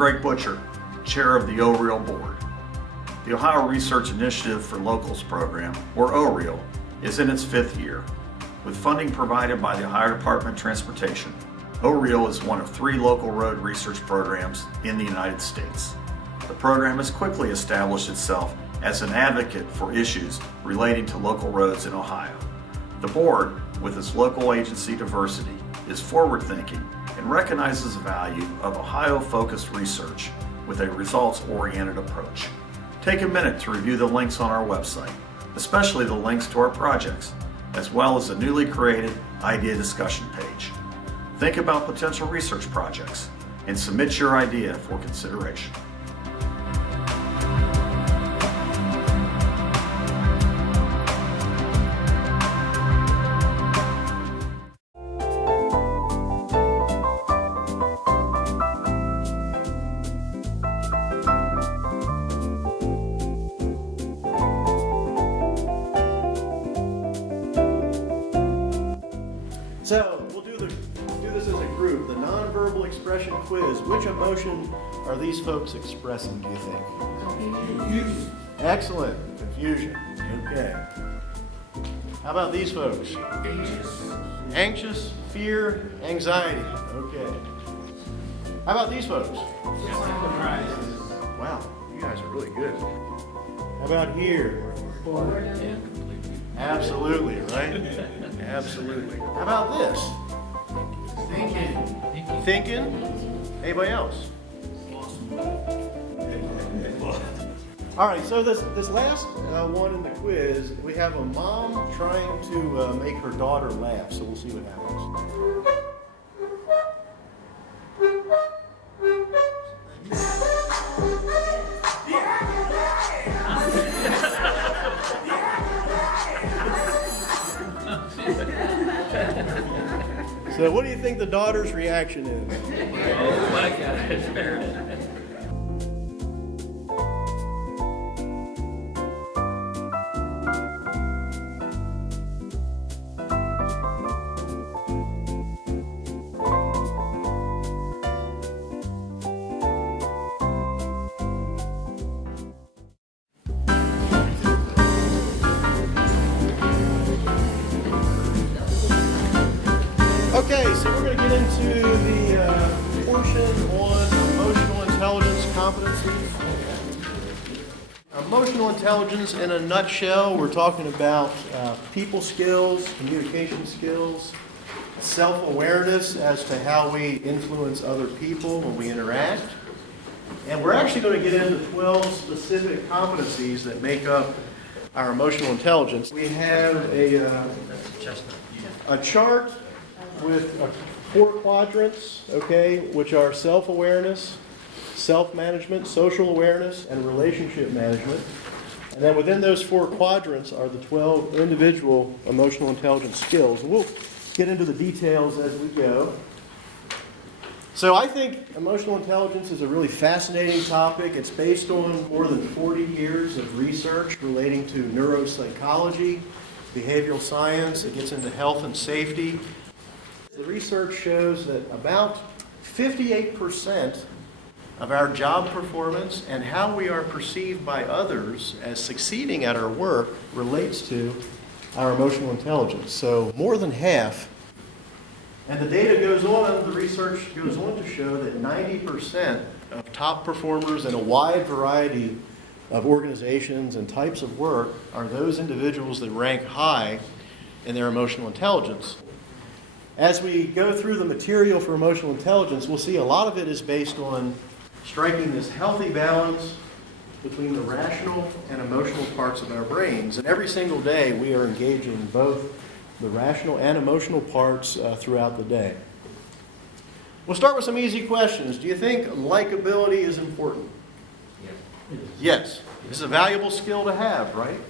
Greg Butcher, Chair of the OREAL Board. The Ohio Research Initiative for Locals program, or OREAL, is in its 5th year. With funding provided by the Ohio Department of Transportation, OREAL is one of 3 local road research programs in the United States. The program has quickly established itself as an advocate for issues relating to local roads in Ohio. The board, with its local agency diversity, is forward-thinking and recognizes the value of Ohio-focused research with a results-oriented approach. Take a minute to review the links on our website, especially the links to our projects, as well as the newly created idea discussion page. Think about potential research projects and submit your idea for consideration. So we'll do this as a group. The nonverbal expression quiz. Which emotion are these folks expressing, do you think? Confusion. Excellent. Confusion. Okay. How about these folks? Anxious. Anxious, fear, anxiety. Okay. How about these folks? Surprises. Wow, you guys are really good. How about here? Absolutely, right? Absolutely. How about this? Thinking. Thinking? Anybody else? All right, so this last one in the quiz, we have a mom trying to make her daughter laugh, so we'll see what happens. So what do you think the daughter's reaction is? Oh my gosh. Okay, so we're going to get into the portion on emotional intelligence competencies. Emotional intelligence in a nutshell, we're talking about people skills, communication skills, self-awareness as to how we influence other people when we interact. And we're actually going to get into 12 specific competencies that make up our emotional intelligence. We have a chart with 4 quadrants, okay, which are self-awareness, self-management, social awareness, and relationship management. And then within those 4 quadrants are the 12 individual emotional intelligence skills. We'll get into the details as we go. So I think emotional intelligence is a really fascinating topic. It's based on more than 40 years of research relating to neuropsychology, behavioral science. It gets into health and safety. The research shows that about 58% of our job performance and how we are perceived by others as succeeding at our work relates to our emotional intelligence. So more than half. And the data goes on, the research goes on to show that 90% of top performers in a wide variety of organizations and types of work are those individuals that rank high in their emotional intelligence. As we go through the material for emotional intelligence, we'll see a lot of it is based on striking this healthy balance between the rational and emotional parts of our brains. And every single day we are engaging both the rational and emotional parts throughout the day. We'll start with some easy questions. Do you think likability is important? Yes. This is a valuable skill to have, right?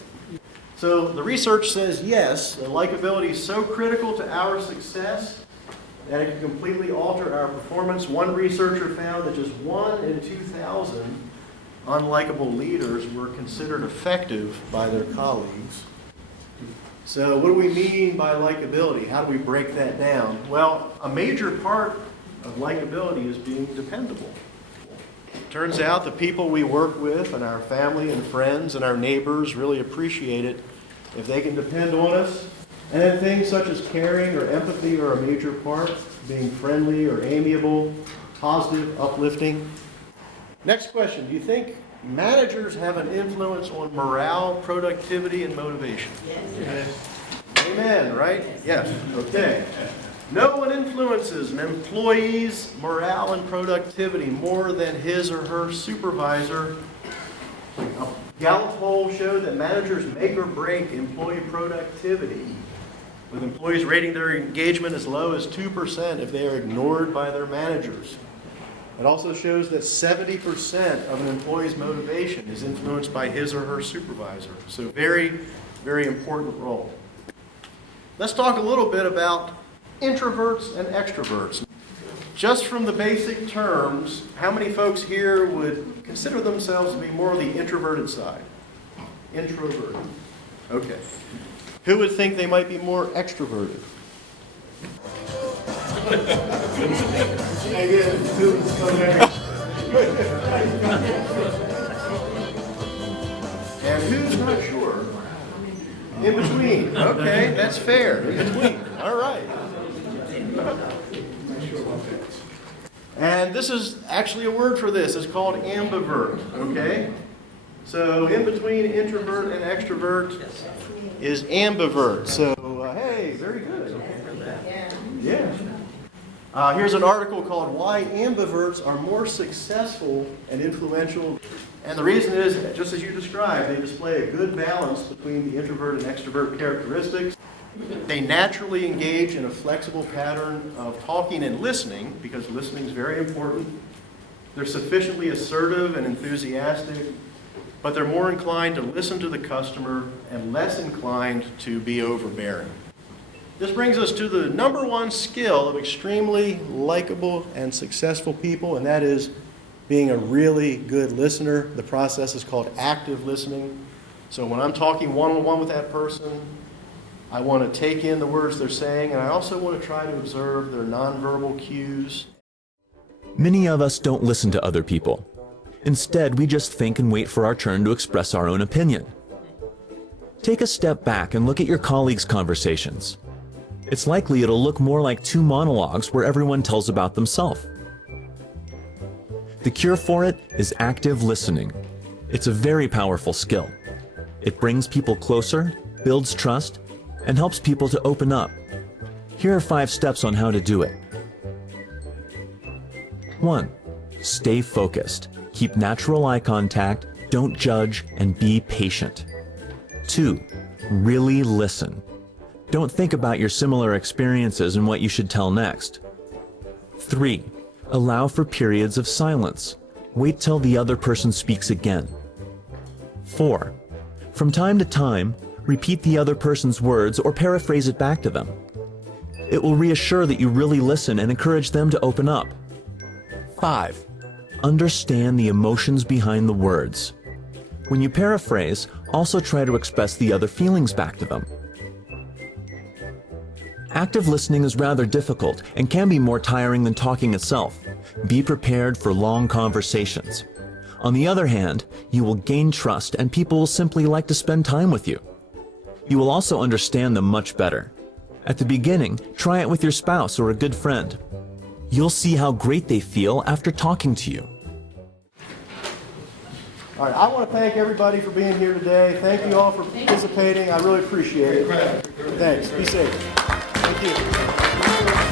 So the research says yes, likability is so critical to our success that it can completely alter our performance. One researcher found that just 1 in 2,000 unlikable leaders were considered effective by their colleagues. So what do we mean by likability? How do we break that down? Well, a major part of likability is being dependable. Turns out the people we work with and our family and friends and our neighbors really appreciate it if they can depend on us. And then things such as caring or empathy are a major part, being friendly or amiable, positive, uplifting. Next question, do you think managers have an influence on morale, productivity, and motivation? Yes. Amen, right? Yes. Okay. No one influences an employee's morale and productivity more than his or her supervisor. A Gallup poll showed that managers make or break employee productivity, with employees rating their engagement as low as 2% if they are ignored by their managers. It also shows that 70% of an employee's motivation is influenced by his or her supervisor. So very, very important role. Let's talk a little bit about introverts and extroverts. Just from the basic terms, how many folks here would consider themselves to be more on the introverted side? Introverted. Okay. Who would think they might be more extroverted? And who's not sure? In between. Okay, that's fair. In between. All right. And this is actually a word for this. It's called ambivert. Okay? So in between introvert and extrovert is ambivert. So, hey, very good. Yeah. Here's an article called Why Ambiverts Are More Successful and Influential. And the reason is, just as you described, they display a good balance between the introvert and extrovert characteristics. They naturally engage in a flexible pattern of talking and listening, because listening is very important. They're sufficiently assertive and enthusiastic, but they're more inclined to listen to the customer and less inclined to be overbearing. This brings us to the number one skill of extremely likable and successful people, and that is being a really good listener. The process is called active listening. So when I'm talking one-on-one with that person, I want to take in the words they're saying, and I also want to try to observe their nonverbal cues. Many of us don't listen to other people. Instead, we just think and wait for our turn to express our own opinion. Take a step back and look at your colleagues' conversations. It's likely it'll look more like two monologues where everyone tells about themselves. The cure for it is active listening. It's a very powerful skill. It brings people closer, builds trust, and helps people to open up. Here are 5 steps on how to do it. 1. Stay focused. Keep natural eye contact, don't judge, and be patient. 2. Really listen. Don't think about your similar experiences and what you should tell next. 3. Allow for periods of silence. Wait till the other person speaks again. 4. From time to time, repeat the other person's words or paraphrase it back to them. It will reassure that you really listen and encourage them to open up. 5. Understand the emotions behind the words. When you paraphrase, also try to express the other feelings back to them. Active listening is rather difficult and can be more tiring than talking itself. Be prepared for long conversations. On the other hand, you will gain trust and people will simply like to spend time with you. You will also understand them much better. At the beginning, try it with your spouse or a good friend. You'll see how great they feel after talking to you. All right, I want to thank everybody for being here today. Thank you all for participating. I really appreciate it. Thanks. Be safe. Thank you.